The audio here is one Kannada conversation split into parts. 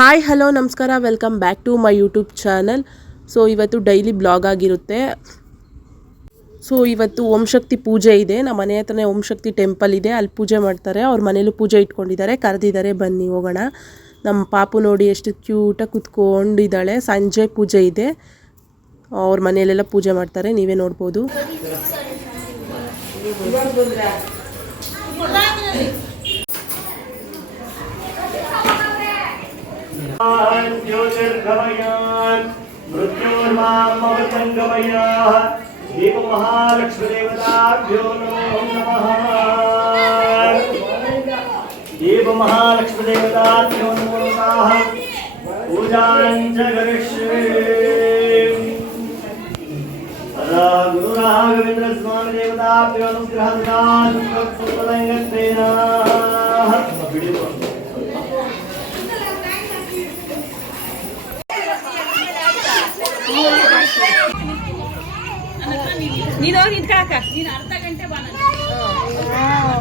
ಹಾಯ್ ಹಲೋ ನಮಸ್ಕಾರ, welcome back to my YouTube channel. So ಇವತ್ತು ಡೈಲಿ ಬ್ಲಾಗ್ ಆಗಿರುತ್ತೆ. ಸೊ ಇವತ್ತು ಓಂ ಶಕ್ತಿ ಪೂಜೆ ಇದೆ. ನಮ್ಮ ಮನೆ ಹತ್ರನೇ ಓಂ ಶಕ್ತಿ ಟೆಂಪಲ್ ಇದೆ, ಅಲ್ಲಿ ಪೂಜೆ ಮಾಡ್ತಾರೆ. ಅವ್ರ ಮನೇಲೂ ಪೂಜೆ ಇಟ್ಕೊಂಡಿದ್ದಾರೆ, ಕರೆದಿದ್ದಾರೆ, ಬನ್ನಿ ಹೋಗೋಣ. ನಮ್ಮ ಪಾಪು ನೋಡಿ ಎಷ್ಟು ಕ್ಯೂಟಾಗಿ ಕುತ್ಕೊಂಡಿದ್ದಾಳೆ. ಸಂಜೆ ಪೂಜೆ ಇದೆ, ಅವ್ರ ಮನೆಯಲ್ಲೆಲ್ಲ ಪೂಜೆ ಮಾಡ್ತಾರೆ, ನೀವೇ ನೋಡ್ಬೋದು. ज्योतिर्गमयान् मृत्योर्मामवसङ्गमयाः देवमहालक्ष्मीदेवताभ्यो नमः। देवमहालक्ष्मीदेवताभ्यो नमः। पूजां च करिष्ये। गुरुराघवेन्द्रस्वामिदेवताभ्यो अनुग्रहदान ನೀನು ಹೋಗಿ ನಿಂತ್ಕೊಳಕ, ನೀನು ಅರ್ಧ ಗಂಟೆ ಬಾ.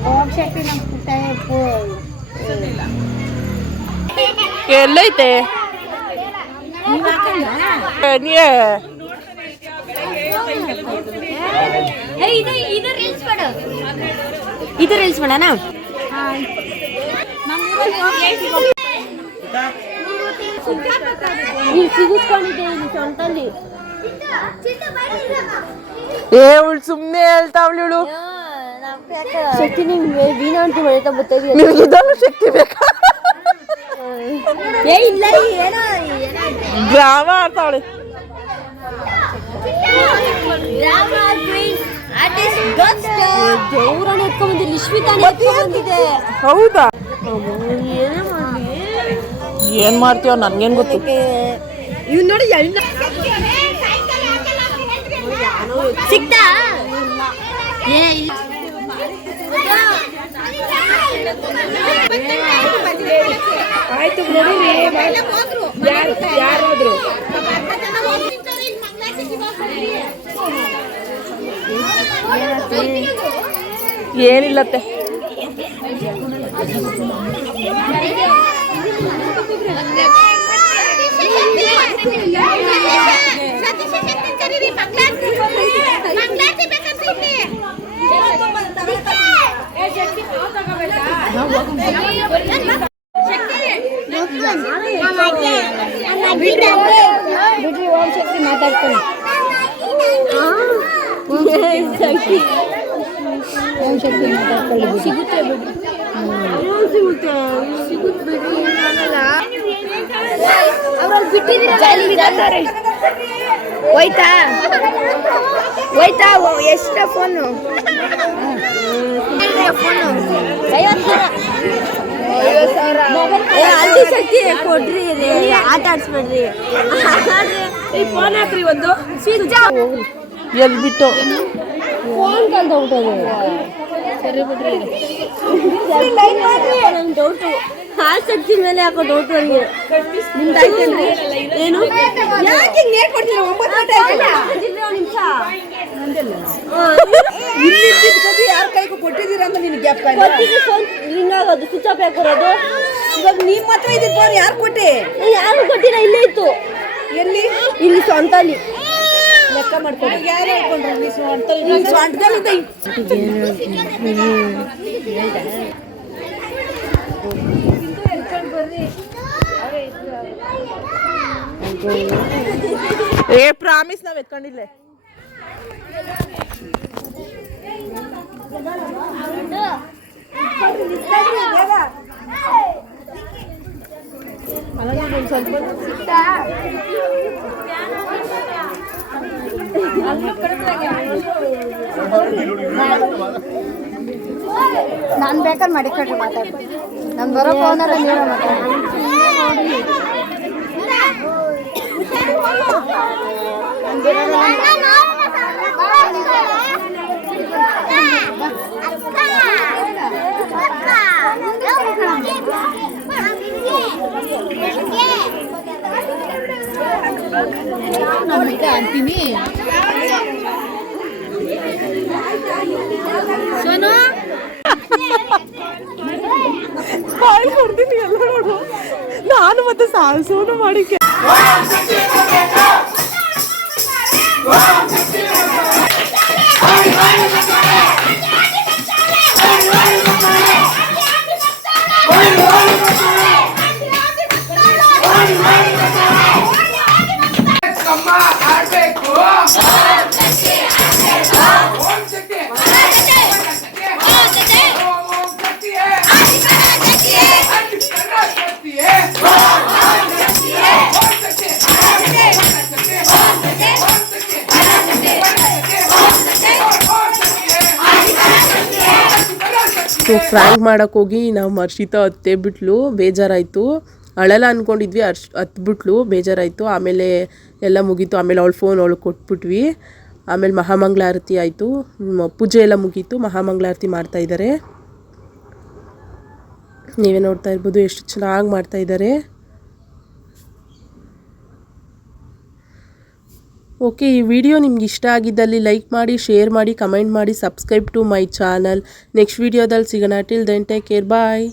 ಓಂ ಶಕ್ತಿ ನಮ್ಮ ಎಲ್ಲೈತೆ ಇದು ರೀಲ್ಸ್ ಮಾಡೋಣ. ಸಿಗಿಸ್ಕೊಂಡಿದ್ದೆ ಇಲ್ಲಿ ಸೊಂಟಲ್ಲಿ. ಅವಳು ಸುಮ್ಮನೆ ಹೇಳ್ತಾವಳು. ಇವಳು ಶಕ್ತಿ ನಿಮ್ಗೆ ವೀಣಾ ಅಂತ ಹೇಳ್ತಾ ಬರ್ತೀವಿ. ಇದನ್ನು ಶಕ್ತಿ ಬೇಕಾ? ಇಲ್ಲ ಏನೋ ಡ್ರಾಮಾ ಆಡ್ತಾವಳೆ. ದೇವ್ರನ್ನ ಎತ್ಕೊಂಡ್ಬಂದಿದೆ, ಲಿಶ್ವಿತಾನ ಎತ್ಕೊಂಡ್ಬಂದಿದೆ. ಹೌದಾ? ಏನ್ ಮಾಡ್ತೀವ ನನ್ಗೇನ್ ಗೊತ್ತು. ಇವ್ ನೋಡಿ ಸಿಕ್ತಾ ಆಯ್ತು ಯಾರಾದ್ರು ಏನಿಲ್ಲತ್ತೆ. ಬಿಡ್ರಿ, ಓಂ ಶಕ್ತಿ ಮಾತಾಡ್ತಾನೆ. ಓಂ ಶಕ್ತಿ ಮಾತಾಡ್ಕೊಳ್ಳಿ. ಸಿಗುತ್ತೆ ಬಿಡ್ರಿ, ಸಿಗುತ್ತೆ ಬಿಡ್ರಿ. ಅವ್ರಲ್ಲಿ ಬಿಟ್ಟಿದ್ದಾರೆ. ಹೋಯ್ತಾ ಎಷ್ಟ ಫೋನು? ಅಲ್ಲಿ ಶಕ್ತಿ ಕೊಡ್ರಿ, ಆಟ ಆಡ್ಸ್ಬೇಡ್ರಿ. ಫೋನ್ ಹಾಕ್ರಿ ಒಂದು. ಎಲ್ಲಿ ಬಿಟ್ಟು ಫೋನ್ ಕಲ್ತೋಗ್ತದೆ. ಸರಿ ಬಿಡ್ರಿ, ನಂಗೆ ಡೌಟು. ಆ ಶಕ್ತಿ ಮೇಲೆ ಯಾಕೋ ಡೌಟ್ ನನಗೆ. ನಿಮ್ದಾಯ್ತೇನ್ರಿ? ಏನು ಯಾಕೆ ನೇರ್ಕೊಡ್ತೀರ? 9 ನಿಮಿಷ ಯಾರ ಕೈಗೂ ಕೊಟ್ಟಿದ್ದೀರಾ ಅಂತ ನಿನ್ಗೆ ಗ್ಯಾಪ್ ಫೋನ್ ರಿಂಗ್ ಆಗೋದು, ಸ್ವಿಚ್ ಆಫ್ ಹಾಕೋದು. ಇವಾಗ ನಿಮ್ಮ ಹತ್ರ ಇದ್ದ ಫೋನ್ ಯಾರು ಕೊಟ್ಟೆ? ಯಾರು ಕೊಟ್ಟಿಲ್ಲ, ಇಲ್ಲೇ ಇತ್ತು. ಎಲ್ಲಿ? ಇಲ್ಲಿ ಸ್ವಂತಲ್ಲಿ ಲೆಕ್ಕ ಮಾಡ್ಕೊಂಡು ಯಾರು ಹೇಳ್ಕೊಂಡ್ರು? ನೀ ಸ್ವಂತದಲ್ಲಿದ್ದ ಪ್ರಾಮಿಸ್ ನಾವ್ ಎತ್ಕೊಂಡಿಲ್ಲ. ನಾನು ಬೇಕಾದ್ರೆ ಮಾಡಿಕೊಡ್ರಿ, ಮಾತಾಡ್ತೀನಿ. ನಾನು ಬರೋ ಫೋನಲ್ಲ ನೀವೇ ಮಾತಾಡಿ. ಅಂತೀನಿ ಸೋನು ಬಾಯಿ ಕೊಡ್ತೀನಿ ಎಲ್ಲ ನೋಡು ನಾನು ಮತ್ತೆ ಸೋನು ಮಾಡಿ ಸೊ ಫ್ರ್ಯಾಂಕ್ ಮಾಡೋಕ್ಕೆ ಹೋಗಿ ನಾವು ಹರ್ಷಿತಾ ಹತ್ತೇ ಬಿಟ್ಲು, ಬೇಜಾರಾಯಿತು. ಅಳಲ್ಲ ಅಂದ್ಕೊಂಡಿದ್ವಿ, ಹತ್ಬಿಟ್ಲು, ಬೇಜಾರಾಯಿತು. ಆಮೇಲೆ ಎಲ್ಲ ಮುಗೀತು. ಆಮೇಲೆ ಅವಳು ಫೋನ್ ಅವಳು ಕೊಟ್ಬಿಟ್ವಿ. ಆಮೇಲೆ ಮಹಾಮಂಗಳಾರತಿ ಆಯಿತು, ಪೂಜೆ ಎಲ್ಲ ಮುಗೀತು. ಮಹಾಮಂಗಳಾರತಿ ಮಾಡ್ತಾಯಿದ್ದಾರೆ, ನೀವೇ ನೋಡ್ತಾ ಇರ್ಬೋದು ಎಷ್ಟು ಚೆನ್ನಾಗಿ ಮಾಡ್ತಾಯಿದ್ದಾರೆ. ಓಕೆ, ಈ ವಿಡಿಯೋ ನಿಮ್ಗೆ ಇಷ್ಟ ಆಗಿದ್ದಲ್ಲಿ ಲೈಕ್ ಮಾಡಿ, ಶೇರ್ ಮಾಡಿ, ಕಮೆಂಟ್ ಮಾಡಿ, subscribe to my channel. Next ವಿಡಿಯೋದಲ್ಲಿ ಸಿಗೋಣ. ಟಿಲ್ ದೆನ್ ಟೇಕ್ ಕೇರ್, ಬಾಯ್.